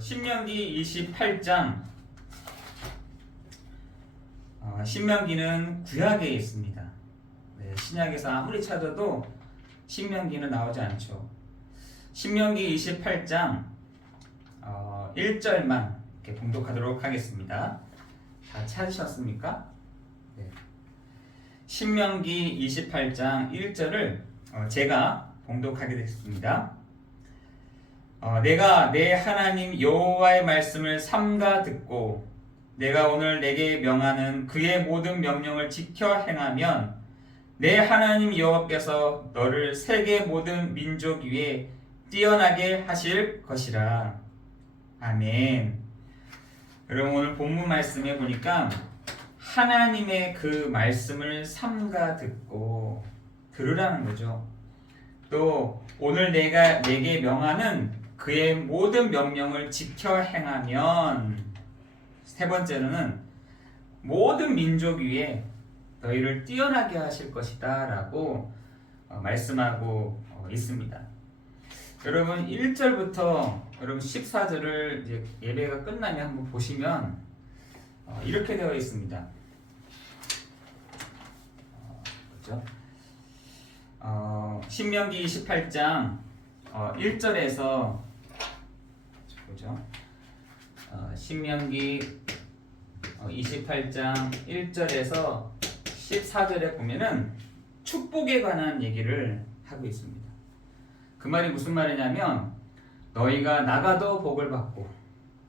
신명기 28장. 신명기는 구약에 있습니다. 네, 신약에서 아무리 찾아도 신명기는 나오지 않죠. 신명기 28장 1절만 이렇게 봉독하도록 하겠습니다. 다 찾으셨습니까? 네. 신명기 28장 1절을 제가 봉독하게 됐습니다. 내가 내 하나님 여호와의 말씀을 삼가 듣고 내가 오늘 내게 명하는 그의 모든 명령을 지켜 행하면 내 하나님 여호와께서 너를 세계 모든 민족 위에 뛰어나게 하실 것이라. 아멘. 여러분, 오늘 본문 말씀에 보니까 하나님의 그 말씀을 삼가 듣고 들으라는 거죠. 또 오늘 내가 내게 명하는 그의 모든 명령을 지켜 행하면, 세 번째로는 모든 민족 위에 너희를 뛰어나게 하실 것이다 라고 말씀하고 있습니다. 여러분 1절부터 여러분 14절을 이제 예배가 끝나면 한번 보시면 이렇게 되어 있습니다. 그렇죠? 신명기 28장 1절에서 보죠. 신명기 28장 1절에서 14절에 보면은 축복에 관한 얘기를 하고 있습니다. 그 말이 무슨 말이냐면 너희가 나가도 복을 받고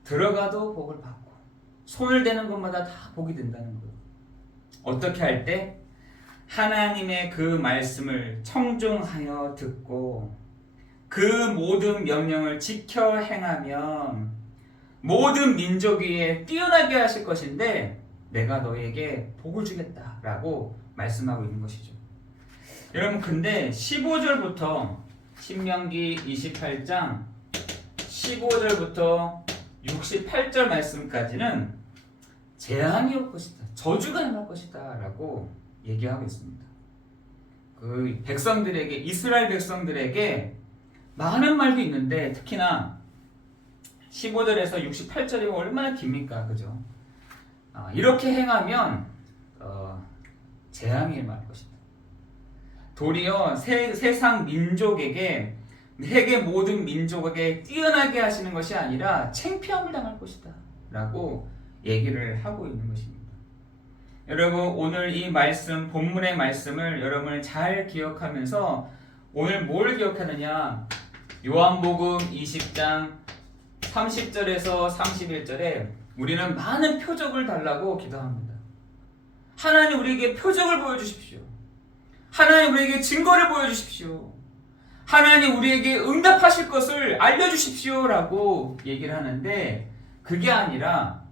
들어가도 복을 받고 손을 대는 것마다 다 복이 된다는 거예요. 어떻게 할 때? 하나님의 그 말씀을 청종하여 듣고 그 모든 명령을 지켜 행하면 모든 민족 위에 뛰어나게 하실 것인데 내가 너에게 복을 주겠다라고 말씀하고 있는 것이죠. 여러분, 근데 15절부터 신명기 28장 15절부터 68절 말씀까지는 재앙이 올 것이다, 저주가 임할 것이다 라고 얘기하고 있습니다. 그 백성들에게, 이스라엘 백성들에게 많은 말도 있는데 특히나 15절에서 68절이 얼마나 깁니까? 그죠? 이렇게 행하면 재앙이 임할 것이다. 도리어 세상 민족에게, 세계 모든 민족에게 뛰어나게 하시는 것이 아니라 창피함을 당할 것이다 라고 얘기를 하고 있는 것입니다. 여러분, 오늘 이 말씀, 본문의 말씀을 여러분을 잘 기억하면서 오늘 뭘 기억하느냐? 요한복음 20장 30절에서 31절에 우리는 많은 표적을 달라고 기도합니다. 하나님 우리에게 표적을 보여주십시오. 하나님 우리에게 증거를 보여주십시오. 하나님 우리에게 응답하실 것을 알려주십시오 라고 얘기를 하는데 그게 아니라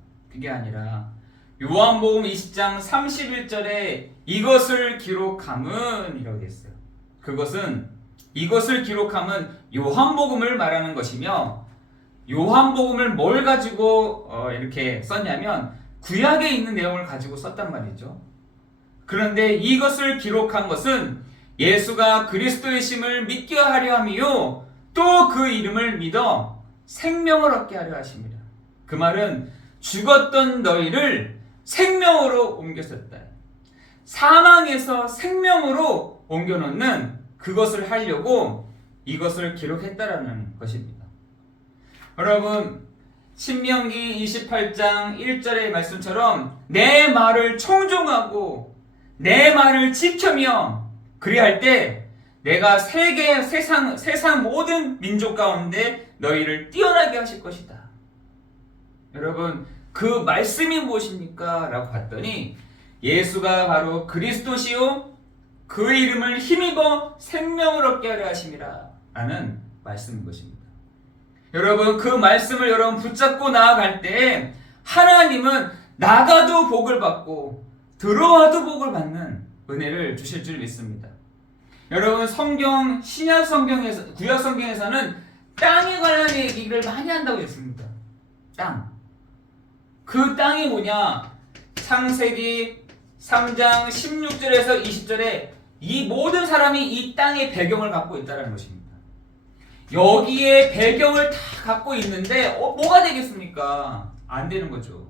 요한복음 20장 31절에 이것을 기록함은 이라고 했어요. 이것을 기록함은 요한복음을 말하는 것이며, 요한복음을 뭘 가지고 이렇게 썼냐면 구약에 있는 내용을 가지고 썼단 말이죠. 그런데 이것을 기록한 것은 예수가 그리스도이심을 믿게 하려 함이요 또 그 이름을 믿어 생명을 얻게 하려 하십니다. 그 말은 죽었던 너희를 생명으로 옮겼었다. 사망에서 생명으로 옮겨놓는 그것을 하려고 이것을 기록했다라는 것입니다. 여러분, 신명기 28장 1절의 말씀처럼 내 말을 청종하고 내 말을 지켜며 그리할 때 내가 세상 모든 민족 가운데 너희를 뛰어나게 하실 것이다. 여러분, 그 말씀이 무엇입니까? 라고 봤더니 예수가 바로 그리스도시요 그 이름을 힘입어 생명을 얻게 하려 하심이라 라는 말씀인 것입니다. 여러분, 그 말씀을 여러분 붙잡고 나아갈 때 하나님은 나가도 복을 받고 들어와도 복을 받는 은혜를 주실 줄 믿습니다. 여러분, 신약 성경에서, 구약 성경에서는 땅에 관한 얘기를 많이 한다고 했습니다. 땅. 그 땅이 뭐냐? 창세기 3장 16절에서 20절에 이 모든 사람이 이 땅의 배경을 갖고 있다는 것입니다. 여기에 배경을 다 갖고 있는데 뭐가 되겠습니까? 안 되는 거죠.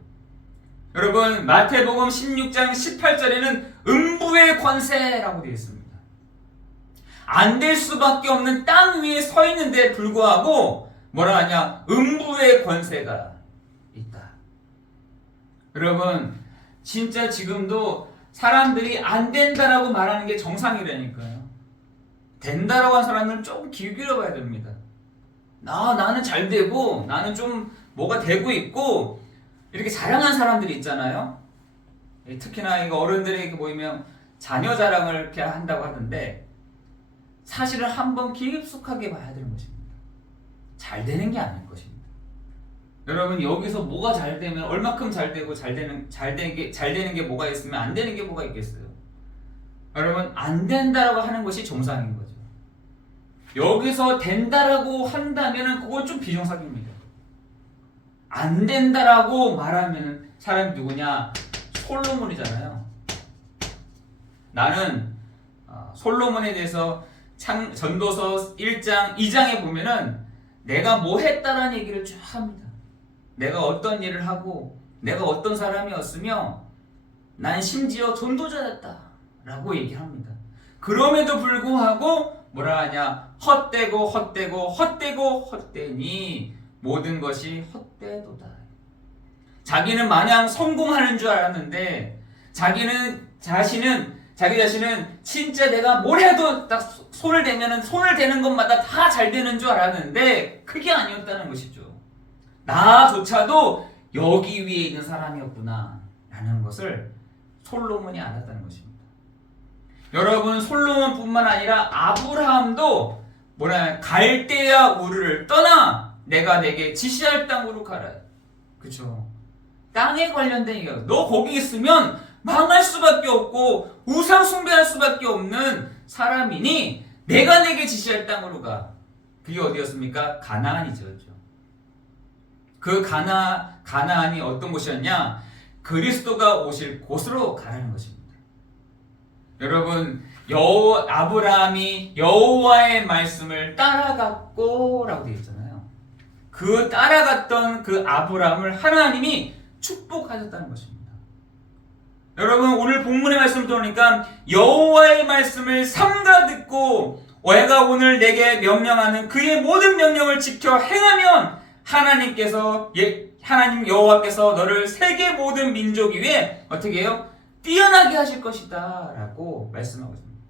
여러분 마태복음 16장 18절에는 음부의 권세라고 되어 있습니다. 안 될 수밖에 없는 땅 위에 서 있는데 불구하고 뭐라 하냐? 음부의 권세가 있다. 여러분 진짜 지금도 사람들이 안 된다라고 말하는 게 정상이라니까요. 된다라고 한 사람들은 조금 귀 기울여 봐야 됩니다. 나는 잘 되고 나는 좀 뭐가 되고 있고 이렇게 자랑한 사람들이 있잖아요. 특히나 이거 어른들이 모이면 자녀 자랑을 이렇게 한다고 하던데 사실은 한번 깊숙하게 봐야 되는 것입니다. 잘 되는 게 아닐 것입니다. 여러분 여기서 뭐가 잘 되면 얼마큼 잘 되고 잘 되는 게 뭐가 있으면 안 되는 게 뭐가 있겠어요? 여러분 안 된다라고 하는 것이 정상인 거죠. 여기서 된다라고 한다면은 그건 좀 비정상입니다. 안 된다라고 말하면 사람이 누구냐? 솔로몬이잖아요. 나는 솔로몬에 대해서 전도서 1장 2장에 보면은 내가 뭐 했다라는 얘기를 쭉 합니다. 내가 어떤 일을 하고 내가 어떤 사람이었으며 난 심지어 전도자였다 라고 얘기합니다. 그럼에도 불구하고 뭐라 하냐? 헛되니 모든 것이 헛되도다. 자기는 마냥 성공하는 줄 알았는데 자기 자신은 진짜 내가 뭘 해도 딱 손을 대는 것마다 다 잘 되는 줄 알았는데 그게 아니었다는 것이죠. 나조차도 여기 위에 있는 사람이었구나 라는 것을 솔로몬이 알았다는 것입니다. 여러분 솔로몬뿐만 아니라 아브라함도 갈대아 우르를 떠나 내가 내게 지시할 땅으로 가라. 그쵸? 땅에 관련된 얘기야. 너 거기 있으면 망할 수밖에 없고 우상 숭배할 수밖에 없는 사람이니 내가 내게 지시할 땅으로 가. 그게 어디였습니까? 가나안이죠. 그 가나안이 어떤 곳이었냐? 그리스도가 오실 곳으로 가라는 것입니다. 여러분 아브라함이 여호와의 말씀을 따라갔고 라고 되어 있잖아요. 그 따라갔던 그 아브라함을 하나님이 축복하셨다는 것입니다. 여러분 오늘 본문의 말씀을 들으니까 여호와의 말씀을 삼가 듣고 내가 오늘 내게 명령하는 그의 모든 명령을 지켜 행하면 하나님 여호와께서 너를 세계 모든 민족 위에 어떻게 해요? 뛰어나게 하실 것이다 라고 말씀하고 있습니다.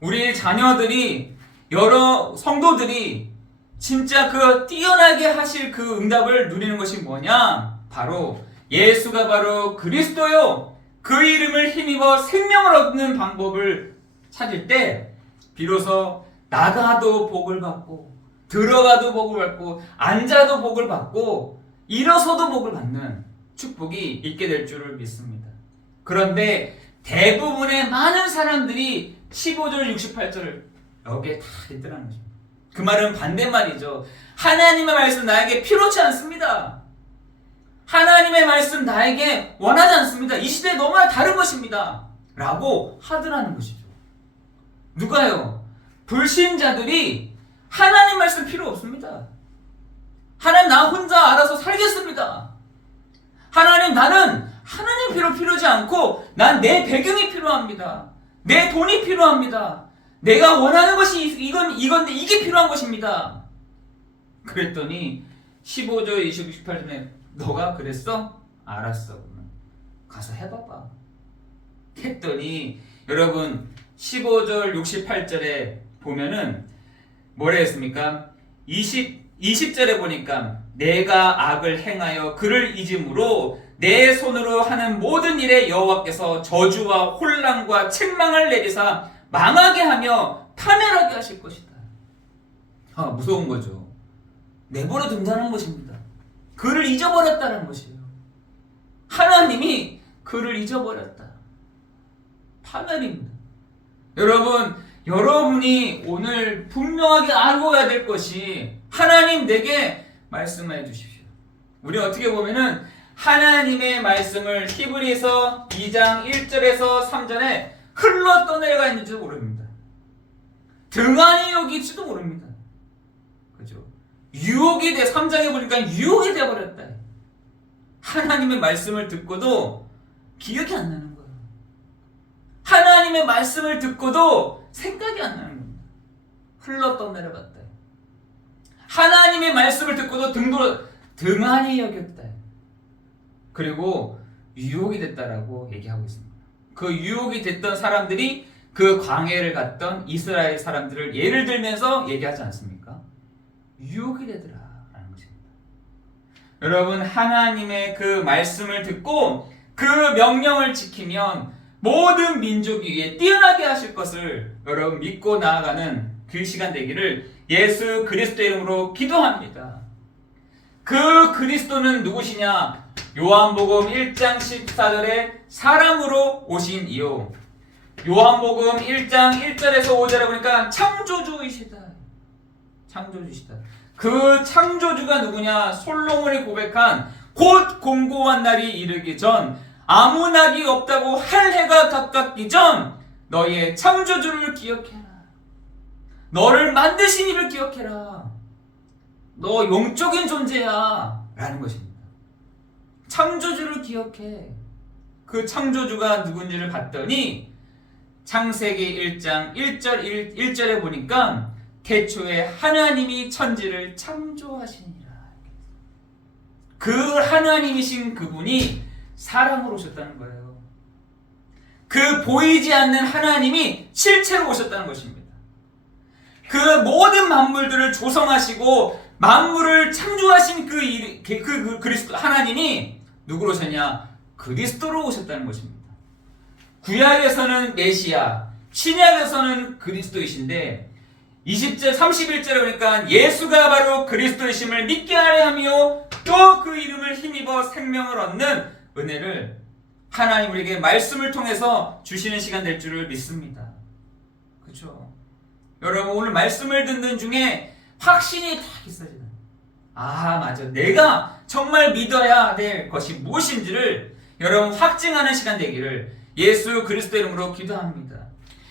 우리 자녀들이 여러 성도들이 진짜 그 뛰어나게 하실 그 응답을 누리는 것이 뭐냐? 바로 예수가 바로 그리스도요. 그 이름을 힘입어 생명을 얻는 방법을 찾을 때 비로소 나가도 복을 받고 들어가도 복을 받고 앉아도 복을 받고 일어서도 복을 받는 축복이 있게 될 줄을 믿습니다. 그런데 대부분의 많은 사람들이 15절 68절을 여기에 다 있더라는 것입니다. 그 말은 반대말이죠. 하나님의 말씀 나에게 필요치 않습니다. 하나님의 말씀 나에게 원하지 않습니다. 이 시대에 너무나 다른 것입니다. 라고 하더라는 것이죠. 누가요? 불신자들이 하나님 말씀 필요 없습니다. 하나님 나 혼자 알아서 살겠습니다. 나는 하나님 필요하지 않고 난 내 배경이 필요합니다. 내 돈이 필요합니다. 내가 원하는 것이 이건데 이게 필요한 것입니다. 그랬더니 15절 28절에 너가 그랬어? 알았어. 그러면 가서 해봐봐. 했더니 여러분 15절 68절에 보면은 뭐라 했습니까? 20절에 보니까 내가 악을 행하여 그를 잊음으로 내 손으로 하는 모든 일에 여호와께서 저주와 혼란과 책망을 내리사 망하게 하며 파멸하게 하실 것이다. 무서운 거죠. 내버려 둔다는 것입니다. 그를 잊어버렸다는 것이에요. 하나님이 그를 잊어버렸다. 파멸입니다. 여러분이 오늘 분명하게 알고 가야 될 것이 하나님 내게 말씀해 주십시오. 우리 어떻게 보면은 하나님의 말씀을 히브리서 2장 1절에서 3절에 흘러 떠내려가 있는지도 모릅니다. 등한히 여기지도 모릅니다. 유혹이 3장에 보니까 유혹이 되어버렸다. 하나님의 말씀을 듣고도 기억이 안 나는 거예요. 하나님의 말씀을 듣고도 생각이 안 나는 겁니다. 흘러 떠내려갔다. 하나님의 말씀을 듣고도 등한히 여겼다. 그리고 유혹이 됐다라고 얘기하고 있습니다. 그 유혹이 됐던 사람들이 그 광야를 갔던 이스라엘 사람들을 예를 들면서 얘기하지 않습니까? 유혹이 되더라 라는 것입니다. 여러분, 하나님의 그 말씀을 듣고 그 명령을 지키면 모든 민족 위에 뛰어나게 하실 것을 여러분 믿고 나아가는 그 시간 되기를 예수 그리스도의 이름으로 기도합니다. 그 그리스도는 누구시냐? 요한복음 1장 14절에 사람으로 오신 이요. 요한복음 1장 1절에서 5절에 보니까 창조주이시다. 창조주시다. 그 창조주가 누구냐? 솔로몬이 고백한 곧 공고한 날이 이르기 전 아무 낙이 없다고 할 해가 가깝기 전 너희의 창조주를 기억해라. 너를 만드신 이를 기억해라. 너 영적인 존재야 라는 것입니다. 창조주를 기억해. 그 창조주가 누군지를 봤더니 창세기 1장 1절에 보니까 태초에 하나님이 천지를 창조하시니라. 그 하나님이신 그분이 사람으로 오셨다는 거예요. 그 보이지 않는 하나님이 실체로 오셨다는 것입니다. 그 모든 만물들을 조성하시고 만물을 창조하신 그 그리스도 하나님이 누구로 오셨냐? 그리스도로 오셨다는 것입니다. 구약에서는 메시아, 신약에서는 그리스도이신데 20절 31절에 보니까 예수가 바로 그리스도이심을 믿게 하려 하며 또 그 이름을 힘입어 생명을 얻는 은혜를 하나님 우리에게 말씀을 통해서 주시는 시간 될 줄을 믿습니다. 그렇죠? 여러분, 오늘 말씀을 듣는 중에 확신이 딱 있어지는, 맞아, 내가 정말 믿어야 될 것이 무엇인지를 여러분 확증하는 시간 되기를 예수 그리스도 이름으로 기도합니다.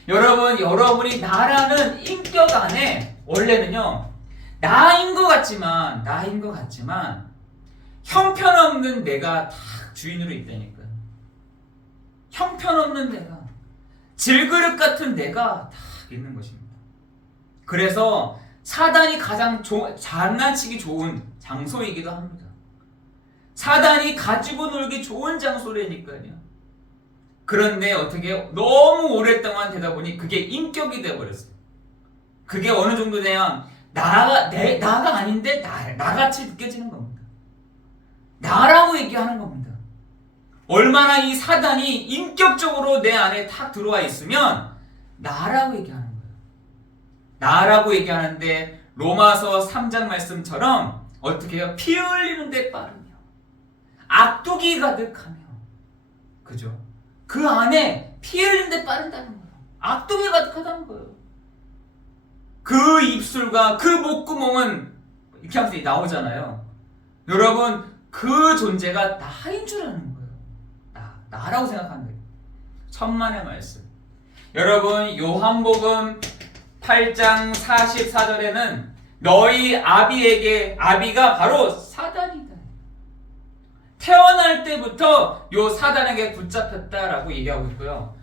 여러분이 나라는 인격 안에 원래는요, 나인 것 같지만 형편없는 내가 다 주인으로 있다니까요. 형편없는 내가, 질그릇 같은 내가 다 있는 것입니다. 그래서 사단이 가장 장난치기 좋은 장소이기도 합니다. 사단이 가지고 놀기 좋은 장소라니까요. 그런데 어떻게 너무 오랫동안 되다 보니 그게 인격이 되어버렸어요. 그게 어느 정도 되면 나가 아닌데 나같이 느껴지는 겁니다. 나라고 얘기하는 겁니다. 얼마나 이 사단이 인격적으로 내 안에 탁 들어와 있으면 나라고 얘기하는 거예요. 나라고 얘기하는데 로마서 3장 말씀처럼 어떻게 해요? 피 흘리는 데 빠르며 악독이 가득하며, 그죠? 그 안에 피 흘리는 데 빠른다는 거예요. 악독이 가득하다는 거예요. 그 입술과 그 목구멍은 이렇게 하면서 나오잖아요. 여러분, 그 존재가 나인 줄 아는 거예요. 나라고 생각하는 거예요. 천만의 말씀. 여러분, 요한복음 8장 44절에는 너희 아비가 바로 사단이다. 태어날 때부터 요 사단에게 붙잡혔다라고 얘기하고 있고요.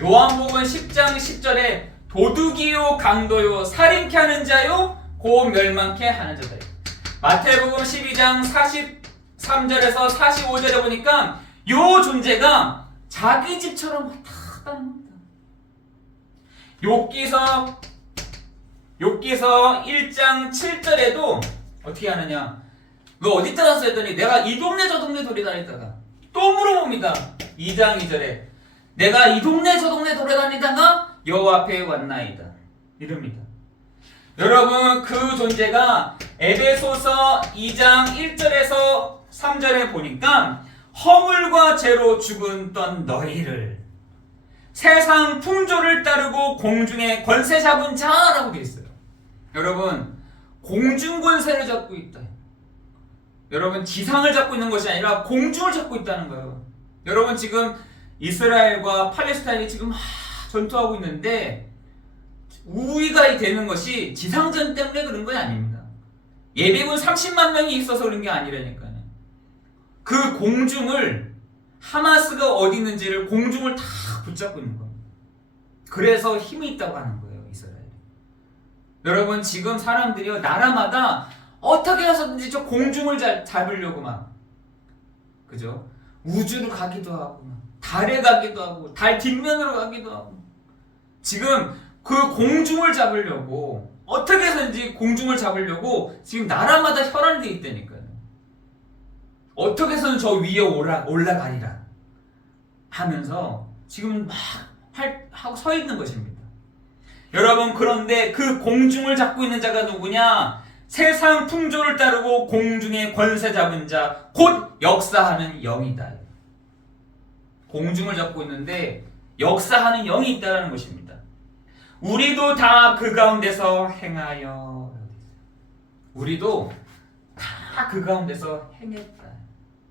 요한복음 10장 10절에 도둑이요 강도요 살인케 하는 자요 곧 멸망케 하는 자다. 마태복음 12장 43절에서 45절에 보니까 요 존재가 자기 집처럼 왔다 갔다 하는 겁니다. 욥기서 1장 7절에도 어떻게 하느냐? 너 어디 따랐어 했더니 내가 이 동네 저 동네 돌아다니다가, 또 물어봅니다. 2장 2절에 내가 이 동네 저 동네 돌아다니다가 여호와 앞에 왔나이다. 이럽니다. 여러분, 그 존재가 에베소서 2장 1절에서 3절에 보니까 허물과 죄로 죽었던 너희를 세상 풍조를 따르고 공중의 권세 잡은 자라고 되어 있어요. 여러분, 공중 권세를 잡고 있다. 여러분, 지상을 잡고 있는 것이 아니라 공중을 잡고 있다는 거예요. 여러분, 지금 이스라엘과 팔레스타인이 지금 전투하고 있는데 우위가 되는 것이 지상전 때문에 그런 건 아닙니다. 예비군 30만 명이 있어서 그런 게 아니라니까요. 그 공중을 하마스가 어디 있는지를 공중을 다 붙잡고 있는 겁니다. 그래서 힘이 있다고 하는 거예요, 이스라엘이. 여러분, 지금 사람들이요, 나라마다 어떻게 해서든지 저 공중을 잡으려고 막, 그죠? 우주로 가기도 하고, 달에 가기도 하고, 달 뒷면으로 가기도 하고, 지금 그 공중을 잡으려고, 어떻게 해서든지 공중을 잡으려고 지금 나라마다 혈안이 돼 있다니까요. 어떻게 해서는 저 위에 올라가리라 하면서 지금 막 하고 서 있는 것입니다. 여러분, 그런데 그 공중을 잡고 있는 자가 누구냐? 세상 풍조를 따르고 공중의 권세 잡은 자, 곧 역사하는 영이다. 공중을 잡고 있는데 역사하는 영이 있다는 것입니다. 우리도 다 그 가운데서 행하여, 우리도 다 그 가운데서 행했다.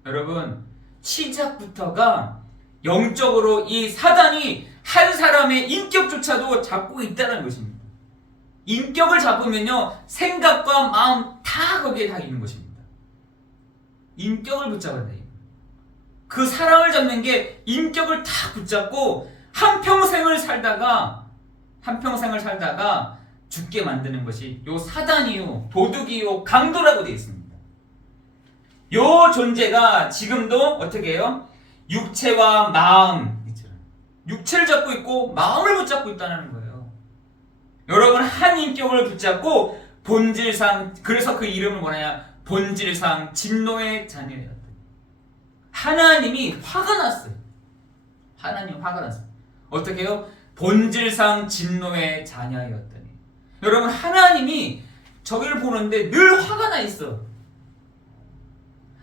여러분, 시작부터가 영적으로 이 사단이 한 사람의 인격조차도 잡고 있다는 것입니다. 인격을 잡으면요, 생각과 마음 다 거기에 다 있는 것입니다. 인격을 붙잡아야 돼요. 그 사람을 잡는 게 인격을 다 붙잡고 한평생을 살다가 죽게 만드는 것이 요 사단이요, 도둑이요, 강도라고 되어 있습니다. 요 존재가 지금도 어떻게 해요? 육체와 마음, 육체를 잡고 있고 마음을 붙잡고 있다는 거예요. 여러분, 한 인격을 붙잡고 본질상, 그래서 그 이름을 뭐냐? 본질상 진노의 자녀였다. 하나님이 화가 났어요. 하나님이 화가 났어요. 어떻게 해요? 본질상 진노의 자녀였더니. 여러분, 하나님이 저기를 보는데 늘 화가 나 있어.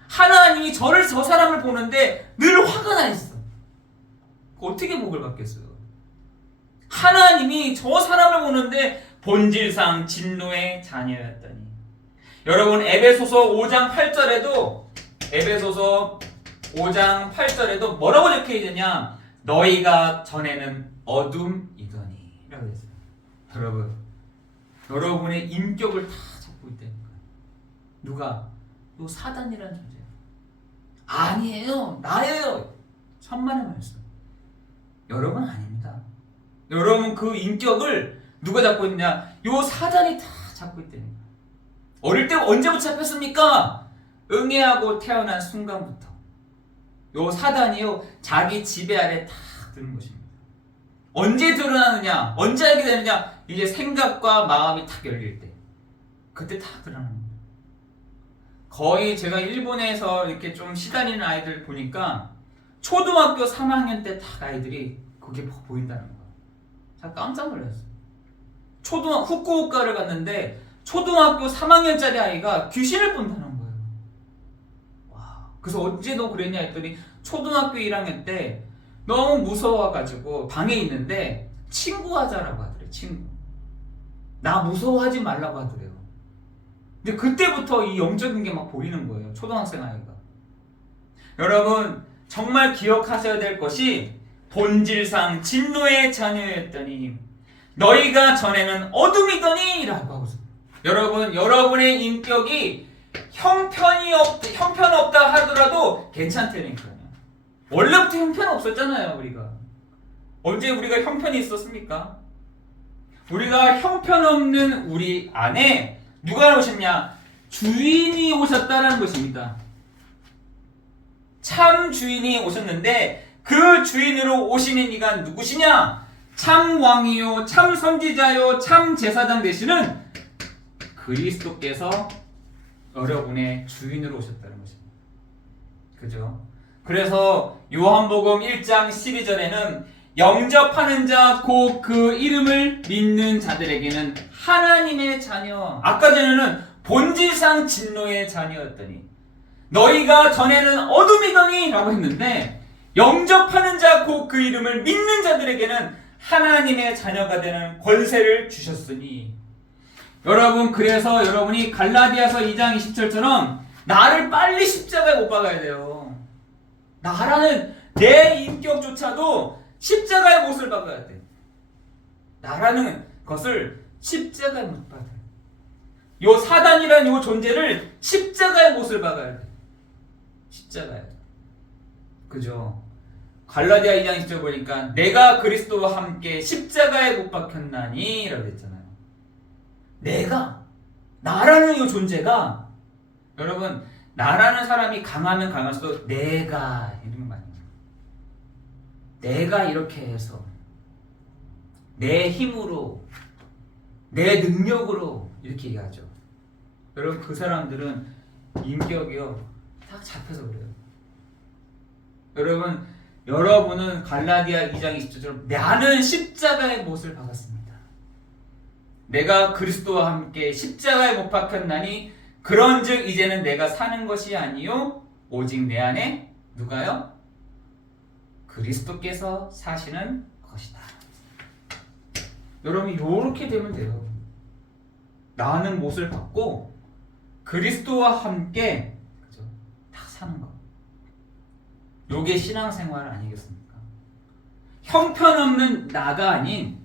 하나님이 저 사람을 보는데 늘 화가 나 있어. 어떻게 복을 받겠어요? 하나님이 저 사람을 보는데 본질상 진노의 자녀였더니. 여러분, 에베소서 5장 8절에도 뭐라고 적혀 있느냐? 너희가 전에는 어둠이더니 라고 했어요. 여러분의 인격을 다 잡고 있다니까요. 누가? 요 사단이라는 존재예요. 아니에요, 나예요. 천만의 말씀. 여러분 아닙니다. 여러분, 그 인격을 누가 잡고 있냐? 요 사단이 다 잡고 있다니까요. 어릴 때 언제부터 잡혔습니까? 응애하고 태어난 순간부터 요 사단이요, 자기 지배 아래 다 드는 것입니다. 언제 드러나느냐? 언제 알게 되느냐? 이제 생각과 마음이 탁 열릴 때, 그때 다 드러납니다. 거의 제가 일본에서 이렇게 좀 시달리는 아이들 보니까 초등학교 3학년 때 딱 아이들이 그게 보인다는 거예요. 제가 깜짝 놀랐어요. 후쿠오카를 갔는데 초등학교 3학년짜리 아이가 귀신을 본다는 거예요. 와, 그래서 언제도 그랬냐 했더니 초등학교 1학년 때 너무 무서워가지고 방에 있는데 친구 하자라고 하더래요. 친구. 나 무서워하지 말라고 하더래요. 근데 그때부터 이 영적인 게 막 보이는 거예요. 초등학생 아이가. 여러분, 정말 기억하셔야 될 것이 본질상 진노의 자녀였더니 너희가 전에는 어둠이더니 라고 하고 있습니다. 여러분, 여러분의 인격이 형편없다 하더라도 괜찮다니까요. 원래부터 형편 없었잖아요. 우리가 언제 우리가 형편이 있었습니까? 우리가 형편없는 우리 안에 누가 오셨냐? 주인이 오셨다는 것입니다. 참 주인이 오셨는데 그 주인으로 오시는 이가 누구시냐? 참 왕이요, 참 선지자요, 참 제사장 되시는 그리스도께서 여러분의 주인으로 오셨다는 것입니다. 그죠? 그래서 요한복음 1장 12절에는 영접하는 자 곧 그 이름을 믿는 자들에게는 하나님의 자녀, 아까 전에는 본질상 진노의 자녀였더니 너희가 전에는 어둠이더니 라고 했는데 영접하는 자 곧 그 이름을 믿는 자들에게는 하나님의 자녀가 되는 권세를 주셨으니. 여러분, 그래서 여러분이 갈라디아서 2장 20절처럼 나를 빨리 십자가에 못 박아야 돼요. 나라는 내 인격조차도 십자가의 못을 박아야 돼. 나라는 것을 십자가에 못 박아요. 요 사단이라는 요 존재를 십자가의 못을 박아야 돼. 십자가에. 그죠? 갈라디아 2장 10절 보니까 내가 그리스도와 함께 십자가에 못 박혔나니 라고 했잖아요. 내가, 나라는 요 존재가, 여러분, 나라는 사람이 강하면 강할수록 내가 이러는 거 아니에요. 내가 이렇게 해서 내 힘으로 내 능력으로 이렇게 얘기하죠. 여러분, 그 사람들은 인격이요 딱 잡혀서 그래요. 여러분, 여러분은 갈라디아 2장 20절처럼 나는 십자가의 못을 박았습니다. 내가 그리스도와 함께 십자가에 못 박혔나니 그런즉 이제는 내가 사는 것이 아니요 오직 내 안에 누가요? 그리스도께서 사시는 것이다. 여러분, 이렇게 되면 돼요. 나는 못을 받고 그리스도와 함께 그죠? 딱 사는 거. 요게 신앙생활 아니겠습니까? 형편없는 나가 아닌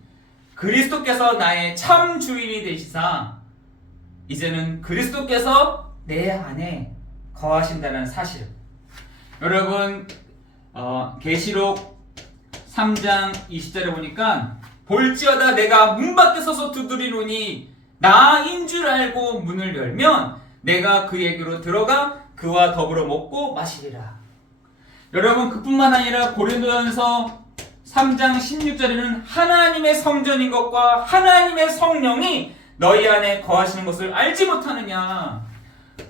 그리스도께서 나의 참 주인이 되시사 이제는 그리스도께서 내 안에 거하신다는 사실. 여러분, 계시록 3장 20절에 보니까 볼지어다 내가 문 밖에 서서 두드리노니 나인 줄 알고 문을 열면 내가 그에게로 들어가 그와 더불어 먹고 마시리라. 여러분, 그뿐만 아니라 고린도전서 3장 16절에는 하나님의 성전인 것과 하나님의 성령이 너희 안에 거하시는 것을 알지 못하느냐.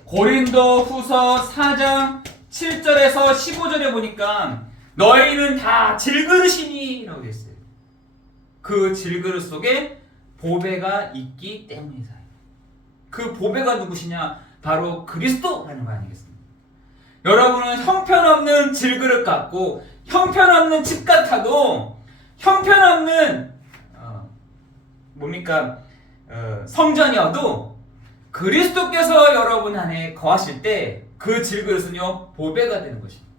고린도 후서 4장 7절에서 15절에 보니까 너희는 다 질그릇이니 라고 했어요. 그 질그릇 속에 보배가 있기 때문이다. 그 보배가 누구시냐? 바로 그리스도라는 거 아니겠습니까? 여러분은 형편없는 질그릇 같고 형편없는 집 같아도 형편없는 성전이어도 그리스도께서 여러분 안에 거하실 때 그 질그릇은요 보배가 되는 것입니다.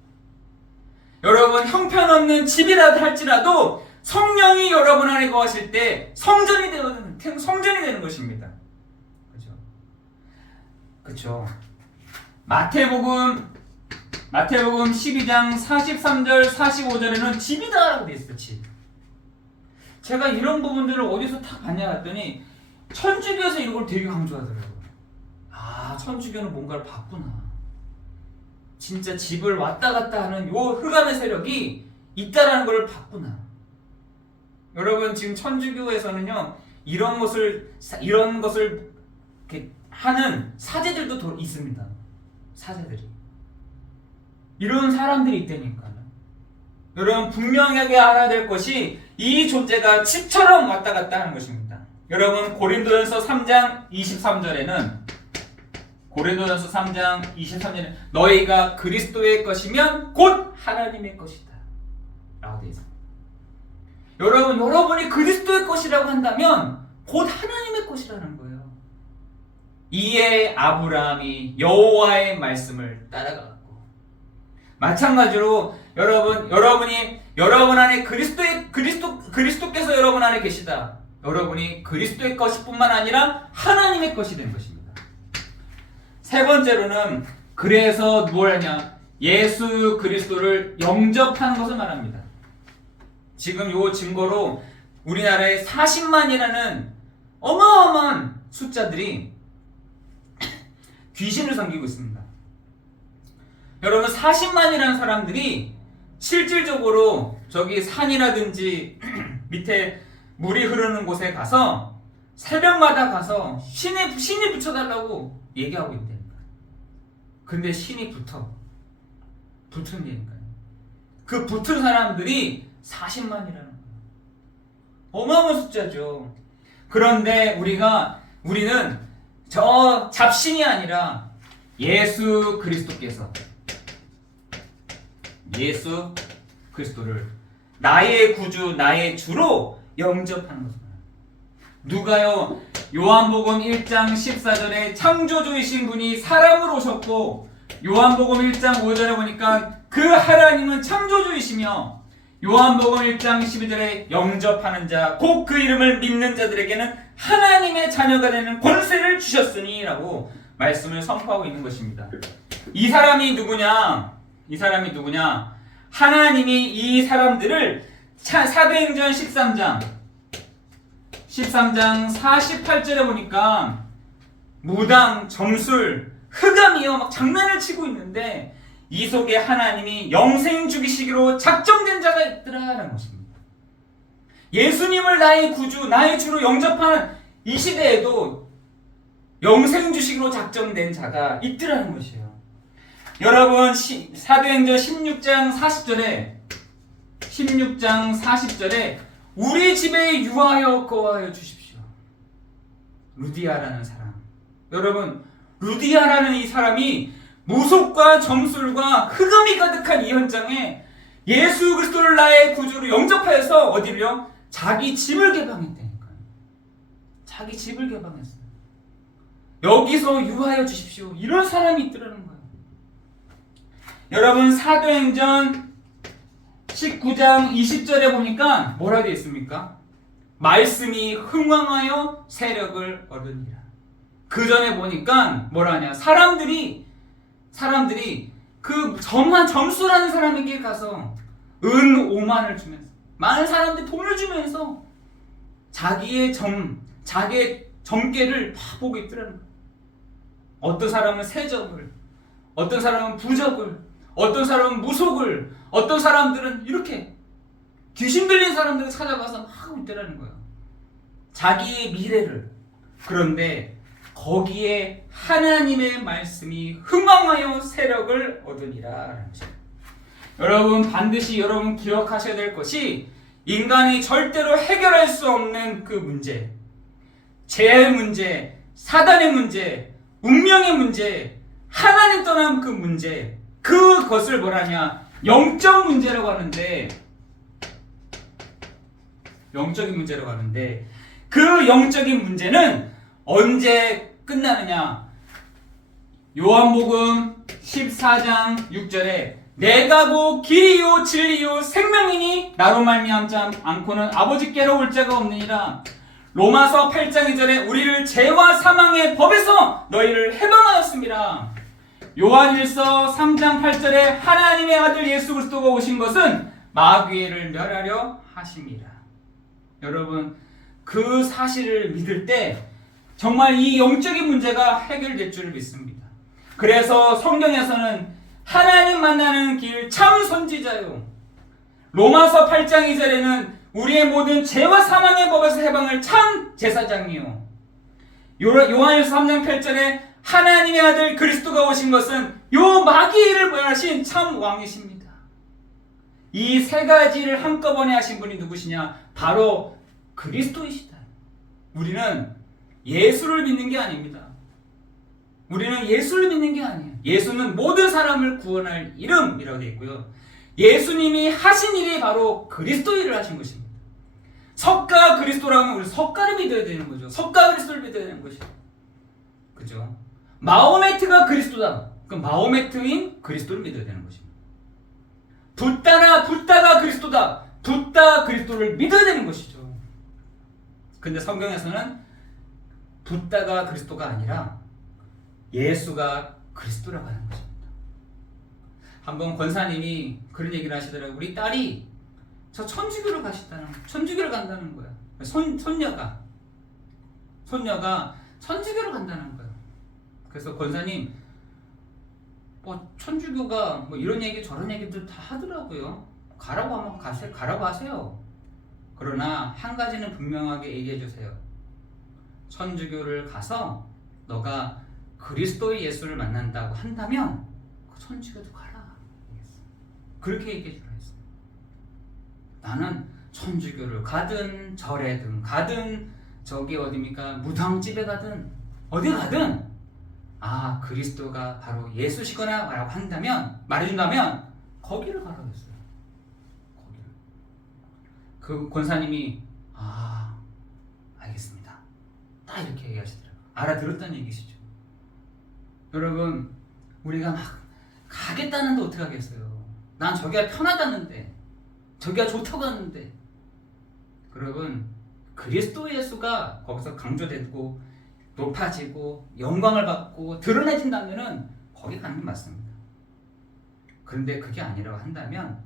여러분, 형편없는 집이라도 할지라도 성령이 여러분 안에 거하실 때 성전이 되는 것입니다. 그렇죠? 그렇죠? 마태복음 12장 43절 45절에는 집이다라고 되어 있어요. 집. 제가 이런 부분들을 어디서 딱 봤냐 했더니 천주교에서 이런 걸 되게 강조하더라고요. 아, 천주교는 뭔가를 봤구나. 진짜 집을 왔다 갔다 하는 요 흑암의 세력이 있다라는 걸 봤구나. 여러분, 지금 천주교에서는요 이런 것을 이렇게 하는 사제들도 있습니다. 사제들이. 이런 사람들이 있다니까요. 여러분, 분명하게 알아야 될 것이 이 존재가 집처럼 왔다 갔다 하는 것입니다. 여러분, 고린도전서 3장 23절에는 너희가 그리스도의 것이면 곧 하나님의 것이다 라고 되어 있습니다. 여러분, 여러분이 그리스도의 것이라고 한다면 곧 하나님의 것이라는 거예요. 이에 아브라함이 여호와의 말씀을 따라갔고, 마찬가지로 여러분이 여러분 안에 그리스도께서 여러분 안에 계시다. 여러분이 그리스도의 것뿐만 아니라 하나님의 것이 된 것입니다. 세 번째로는 그래서 뭘 하냐? 예수 그리스도를 영접하는 것을 말합니다. 지금 요 증거로 우리나라에 40만이라는 어마어마한 숫자들이 귀신을 섬기고 있습니다. 여러분, 40만이라는 사람들이 실질적으로 저기 산이라든지 밑에 물이 흐르는 곳에 가서 새벽마다 가서 신이 붙여달라고 얘기하고 있다니까. 근데 신이 붙은다니까요. 그 붙은 사람들이 40만이라는 거예요. 어마어마한 숫자죠. 그런데 우리는 저 잡신이 아니라 예수 그리스도를 나의 구주, 나의 주로 영접하는 것입니다. 누가요? 요한복음 1장 14절에 창조주이신 분이 사람으로 오셨고, 요한복음 1장 5절에 보니까 그 하나님은 창조주이시며, 요한복음 1장 12절에 영접하는 자, 곧 그 이름을 믿는 자들에게는 하나님의 자녀가 되는 권세를 주셨으니 라고 말씀을 선포하고 있는 것입니다. 이 사람이 누구냐? 하나님이 이 사람들을 사도행전 13장 48절에 보니까 무당, 점술, 흑암이요 막 장난을 치고 있는데 이 속에 하나님이 영생 죽이시기로 작정된 자가 있더라라는 것입니다. 예수님을 나의 구주, 나의 주로 영접한 이 시대에도 영생 주시기로 작정된 자가 있더라는 것이에요. 여러분 사도행전 16장 40절에 우리 집에 유하여 거하여 주십시오. 루디아라는 사람. 여러분 루디아라는 이 사람이 무속과 점술과 흑암이 가득한 이 현장에 예수 그리스도를 나의 구주로 영접하여서 어디를요? 자기 집을 개방했다니까요. 자기 집을 개방했어요. 여기서 유하여 주십시오. 이런 사람이 있더라는 거예요. 여러분 사도행전 19장 20절에 보니까 뭐라 되어 있습니까? 말씀이 흥왕하여 세력을 얻으니라. 그 전에 보니까 뭐라 하냐? 사람들이 그 점수라는 사람에게 가서 은 5만을 주면서 많은 사람들이 돈을 주면서 자기의 점괘를 다 보고 있더라는 거예요. 어떤 사람은 세적을, 어떤 사람은 부적을, 어떤 사람은 무속을, 어떤 사람들은 이렇게 귀신 들린 사람들을 찾아가서 막 하고 있더라는 거예요. 자기의 미래를. 그런데 거기에 하나님의 말씀이 흥왕하여 세력을 얻으니라. 여러분 반드시 여러분 기억하셔야 될 것이 인간이 절대로 해결할 수 없는 그 문제, 죄의 문제, 사단의 문제, 운명의 문제, 하나님 떠난 그 문제, 그것을 뭐라냐? 영적 문제라고 하는데, 그 영적인 문제는 언제 끝나느냐? 요한복음 14장 6절에 내가 곧 길이요 진리요 생명이니 나로 말미암지 않고는 아버지께로 올 자가 없느니라. 로마서 8장 2절에 우리를 죄와 사망의 법에서 너희를 해방하였습니다. 요한일서 3장 8절에 하나님의 아들 예수 그리스도가 오신 것은 마귀를 멸하려 하심이라. 여러분 그 사실을 믿을 때 정말 이 영적인 문제가 해결될 줄 믿습니다. 그래서 성경에서는 하나님 만나는 길 참 선지자요, 로마서 8장 2절에는 우리의 모든 죄와 사망의 법에서 해방을 참 제사장이요, 요한일서 3장 8절에 하나님의 아들 그리스도가 오신 것은 요 마귀를 멸하신 참 왕이십니다. 이 세 가지를 한꺼번에 하신 분이 누구시냐? 바로 그리스도이시다. 우리는 예수를 믿는 게 아닙니다. 우리는 예수를 믿는 게 아니에요. 예수는 모든 사람을 구원할 이름이라고 되어 있고요. 예수님이 하신 일이 바로 그리스도 일을 하신 것입니다. 석가 그리스도라면 우리 석가를 믿어야 되는 거죠. 석가 그리스도를 믿어야 되는 것이죠. 그죠? 마호메트가 그리스도다. 그럼 마호메트인 그리스도를 믿어야 되는 것입니다. 붓다가 그리스도다. 붓다 그리스도를 믿어야 되는 것이죠. 근데 성경에서는 붓다가 그리스도가 아니라 예수가 그리스도라고 하는 것입니다. 한번 권사님이 그런 얘기를 하시더라고요. 우리 딸이 저 천주교를 간다는 거야. 손녀가 천주교를 간다는 거예요. 그래서 권사님 천주교가 이런 얘기 저런 얘기들 다 하더라고요. 가라고 하면 가라고 하세요. 그러나 한 가지는 분명하게 얘기해 주세요. 천주교를 가서 너가 그리스도의 예수를 만난다고 한다면 그 천주교도 가라. 그렇게 얘기해 주라 했어요. 나는 천주교를 가든 절에든 가든 저기 어디입니까? 무당집에 가든 어디 가든 그리스도가 바로 예수시거나 라고 한다면 말해준다면 거기를 가라고 했어요. 거기를. 그 권사님이 알겠습니다. 딱 이렇게 얘기하시더라고요. 알아들었다는 얘기시죠. 여러분 우리가 막 가겠다는데 어떻게 하겠어요? 난 저기가 편하다는데, 저기가 좋다고 하는데. 여러분 그리스도 예수가 거기서 강조되고 높아지고 영광을 받고 드러내진다면은 거기 가는 게 맞습니다. 그런데 그게 아니라고 한다면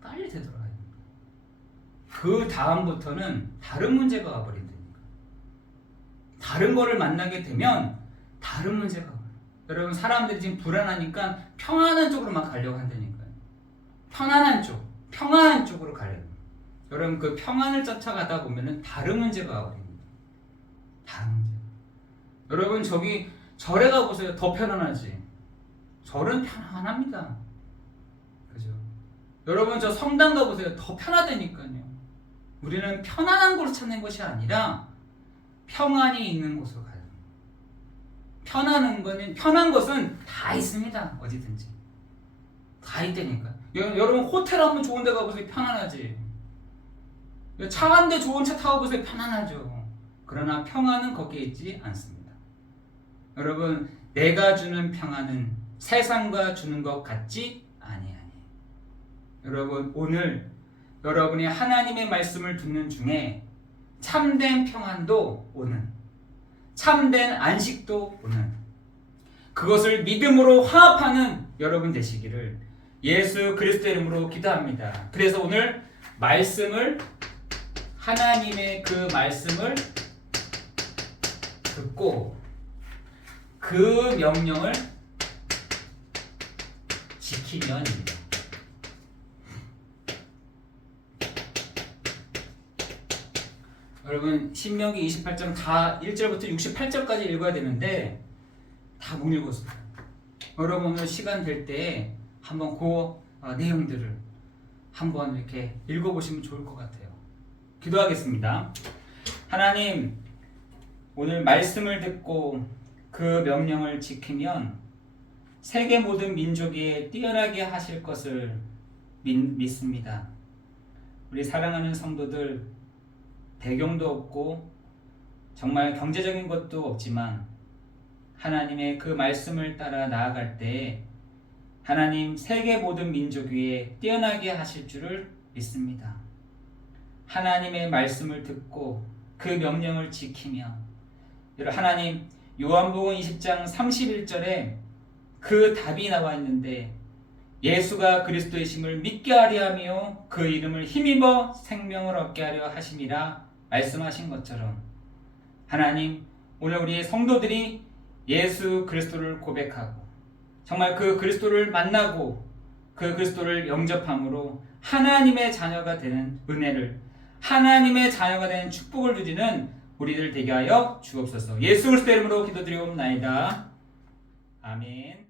빨리 되돌아가야 됩니다. 그 다음부터는 다른 문제가 와버린다니까. 다른 거를 만나게 되면 다른 문제가 와요. 여러분, 사람들이 지금 불안하니까 평안한 쪽으로 막 가려고 한다니까요. 편안한 쪽으로 가려고 합니다. 여러분, 그 평안을 쫓아가다 보면은 다른 문제가 와버립니다. 다른 문제. 여러분, 저기 절에 가보세요. 더 편안하지. 절은 편안합니다. 그죠? 여러분, 저 성당 가보세요. 더 편하다니까요. 우리는 편안한 곳을 찾는 것이 아니라 평안이 있는 곳으로 가야 됩니다. 편한 것은 다 있습니다. 어디든지 다 있다니까. 여러분, 호텔 한번 좋은 데 가보세요. 편안하지. 차 한 대 좋은 차 타고 보세요. 편안하죠. 그러나 평안은 거기에 있지 않습니다. 여러분, 내가 주는 평안은 세상과 주는 것 같지 아니하니. 여러분, 오늘 여러분이 하나님의 말씀을 듣는 중에 참된 평안도 오는, 참된 안식도 오는, 그것을 믿음으로 화합하는 여러분 되시기를 예수 그리스도의 이름으로 기도합니다. 그래서 오늘 하나님의 그 말씀을 듣고 그 명령을 지키면입니다. 여러분, 신명기 28장 다 1절부터 68절까지 읽어야 되는데 다 못 읽었어요. 여러분, 오늘 시간 될 때 한번 그 내용들을 한번 이렇게 읽어보시면 좋을 것 같아요. 기도하겠습니다. 하나님, 오늘 말씀을 듣고 그 명령을 지키면 세계 모든 민족 위에 뛰어나게 하실 것을 믿습니다. 우리 사랑하는 성도들, 배경도 없고 정말 경제적인 것도 없지만 하나님의 그 말씀을 따라 나아갈 때 하나님 세계 모든 민족 위에 뛰어나게 하실 줄을 믿습니다. 하나님의 말씀을 듣고 그 명령을 지키며, 하나님, 요한복음 20장 31절에 그 답이 나와 있는데 예수가 그리스도이심을 믿게 하려 하며 그 이름을 힘입어 생명을 얻게 하려 하심이라 말씀하신 것처럼, 하나님, 오늘 우리의 성도들이 예수 그리스도를 고백하고 정말 그 그리스도를 만나고 그 그리스도를 영접함으로 하나님의 자녀가 되는 은혜를, 하나님의 자녀가 되는 축복을 누리는 우리들 되게 하여 주옵소서. 예수 그리스도의 이름으로 기도드리옵나이다. 아멘.